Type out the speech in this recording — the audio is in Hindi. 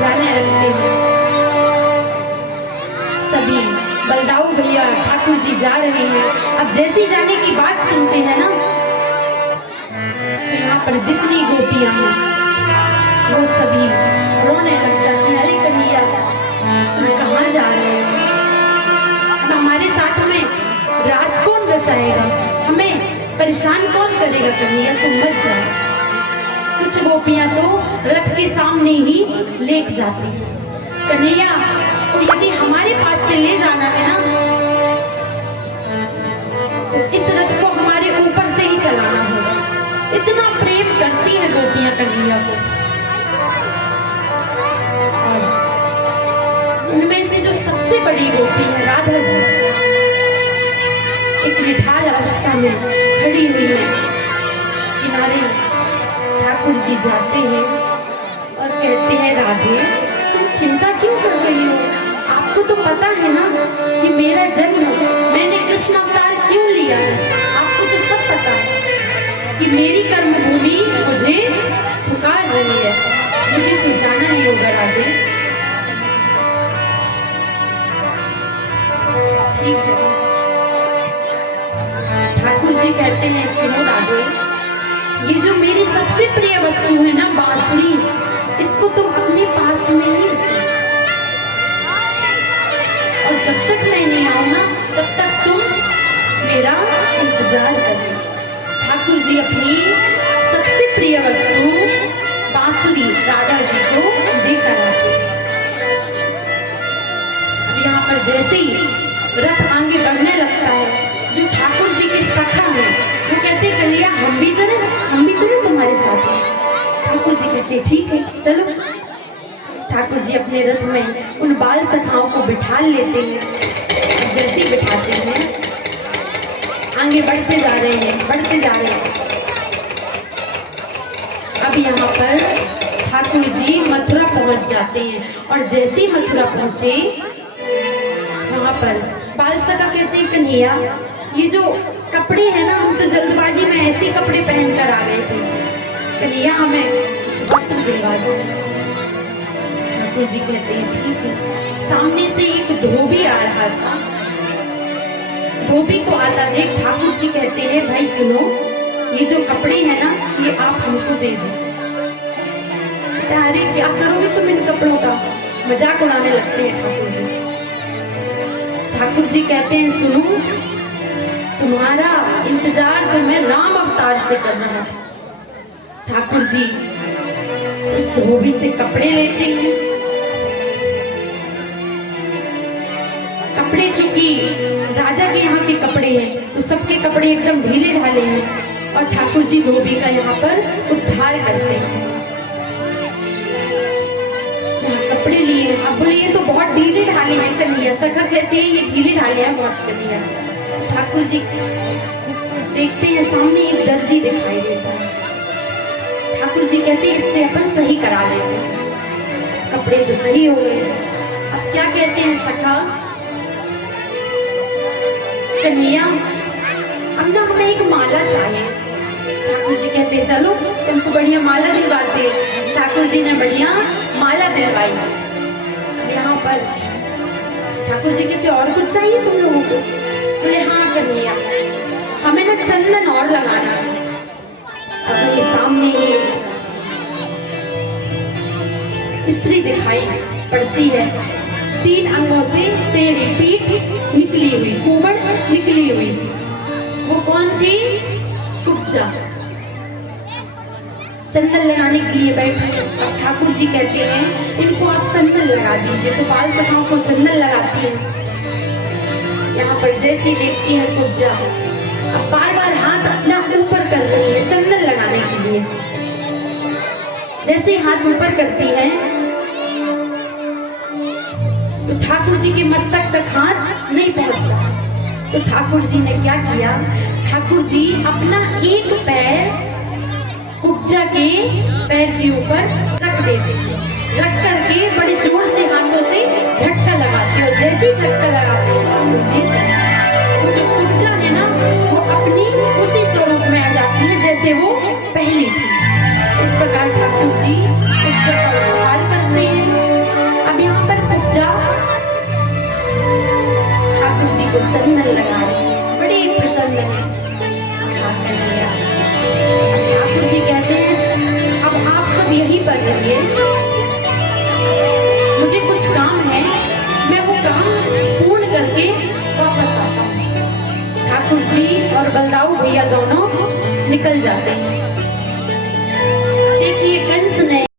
जाने लगते हैं। सभी बलदाऊ भैया ठाकुर जी जा रहे हैं। अब जैसी जाने की बात सुनते हैं ना, तो यहाँ पर जितनी गोपियां हैं वो सभी रोने लग जाती हैं। अरे कन्हैया, तुम कहाँ जा रहे हो? हमारे साथ में रास कौन रचाएगा? हमें परेशान कौन करेगा? कन्हैया तुम मत जाओ। कुछ गोपियां तो रथ के सामने ही लेट जाती हैं। कन्हैया, तो यदि हमारे पास से ले जाना है ना, तो इस रथ को हमारे ऊपर से ही चलाना होगा। इतना प्रेम करती है गोपियां कन्हैया को। उनमें से जो सबसे बड़ी गोपी है राधा जी, एक निठाल अवस्था में खड़ी हुई है किनारे। ठाकुर जी जाते हैं और कहते हैं, राधे तुम चिंता क्यों कर रही हो? आपको तो पता है ना कि मेरा जन्म, मैंने कृष्ण अवतार क्यों लिया है? आपको तो सब पता है कि मेरी कर्मभूमि मुझे पुकार रही है। मुझे तो जाना ही होगा राधे। ठीक है। ठाकुर जी कहते हैं, सुनो राधे, ये जो मेरी सबसे प्रिय वस्तु है ना बांसुरी, इसको तुम अपने पास में ही रखो। और जब तक मैं नहीं आऊं ना, तब तक तुम मेरा इंतजार करो। ठाकुर जी अपनी सबसे प्रिय वस्तु बांसुरी राधा जी को देकर आते। अब यहाँ पर जैसे ही रथ आगे बढ़ने लगता है, जो ठाकुर जी के सखा हैं वो कहते, कन्हैया हम भी चले तुम्हारे साथ। ठाकुर जी कहते, ठीक है चलो। ठाकुर जी अपने रथ में उन बाल सखाओं को बिठा लेते हैं। जैसे ही बिठाते हैं, आगे बढ़ते जा रहे हैं। अब यहाँ पर ठाकुर जी मथुरा पहुंच जाते हैं। और जैसे ही मथुरा पहुंचे, वहां पर बाल सखा कहते हैं, कन्हैया ये जो कपड़े हैं ना, हम तो जल्दबाजी में ऐसे कपड़े पहनकर आ गए थे। कन्हैया हमें कुछ वस्त्र दिलवा दो। ठाकुर जी कहते हैं, ठीक है। सामने से एक धोबी आ रहा था। धोबी को आता देख ठाकुर जी कहते हैं, भाई सुनो, ये जो कपड़े हैं ना, ये आप हमको दे दो। अरे क्या करोगे तुम इन कपड़ों का? मजाक उड़ाने लगते हैं ठाकुर जी। ठाकुर जी कहते हैं, सुनो, तुम्हारा इंतजार तो मैं राम अवतार से कर रहा था। ठाकुर जी उस धोबी से कपड़े लेते हैं। कपड़े चूंकि राजा के यहाँ के कपड़े हैं, तो सबके कपड़े एकदम ढीले ढाले हैं। और ठाकुर जी धोबी का यहाँ पर उद्धार करते हैं। कपड़े लिए, अब बोले ये तो बहुत ढीले ढाले हैं कन्हैया। सखा कहते हैं, ये ढीले ढाले हैं बहुत कन्हैया। ठाकुर जी देखते हैं, सामने एक दर्जी दिखाई देता है। ठाकुर जी कहते हैं, इससे अपन सही करा लेते हैं। कपड़े तो सही हो गए। अब क्या कहते हैं सखा, कन्हैया अब ना हमें एक माला चाहिए। ठाकुर जी कहते हैं, चलो तुमको बढ़िया माला दिलवाते हैं। ठाकुर जी ने बढ़िया माला दिलवाई। यहाँ पर ठाकुर जी कहते, और कुछ चाहिए तुम लोगों को? बोले हाँ कन्हैया, हमें ना चंदन और लगाना है। अब ये सामने ही स्त्री दिखाई पड़ती है, 3 अंगों से टेढ़ी पीठ निकली हुई, कुबड़ निकली हुई। वो कौन थी? कुब्जा। चंदन लगाने के लिए बैठे। अब ठाकुर जी कहते हैं, इनको आप चंदन लगा दीजिए। तो बाल सखाओं को चंदन लगाती है। यहाँ पर जैसी देखती है कुब्जा, अब बार बार हाथ अपना ऊपर कर रही है चंदन लगाने के लिए। जैसे हाथ ऊपर करती है, तो ठाकुर जी के मस्तक तक हाथ नहीं पहुंचता। तो ठाकुर जी ने क्या किया, ठाकुर जी अपना एक पैर कुब्जा के पैर के ऊपर रख देते, रख करके बड़े जोर से हाथों से झटका लगाते हो। जैसे ही झटका लगाते हो ठाकुर जी, वो जो कुब्जा है ना, वो अपनी उसी स्वरूप में आ जाती है जैसे वो पहली थी। इस प्रकार ठाकुर जी कुब्जा का उद्धार करते हैं। को चंदन लगाए, बड़े प्रसन्न हैं। ठाकुर जी कहते हैं अब आप सब यहीं पर रहिए, मुझे कुछ काम है, मैं वो काम पूर्ण करके वापस आता हूँ। ठाकुर जी और बलदाऊ भैया दोनों निकल जाते हैं।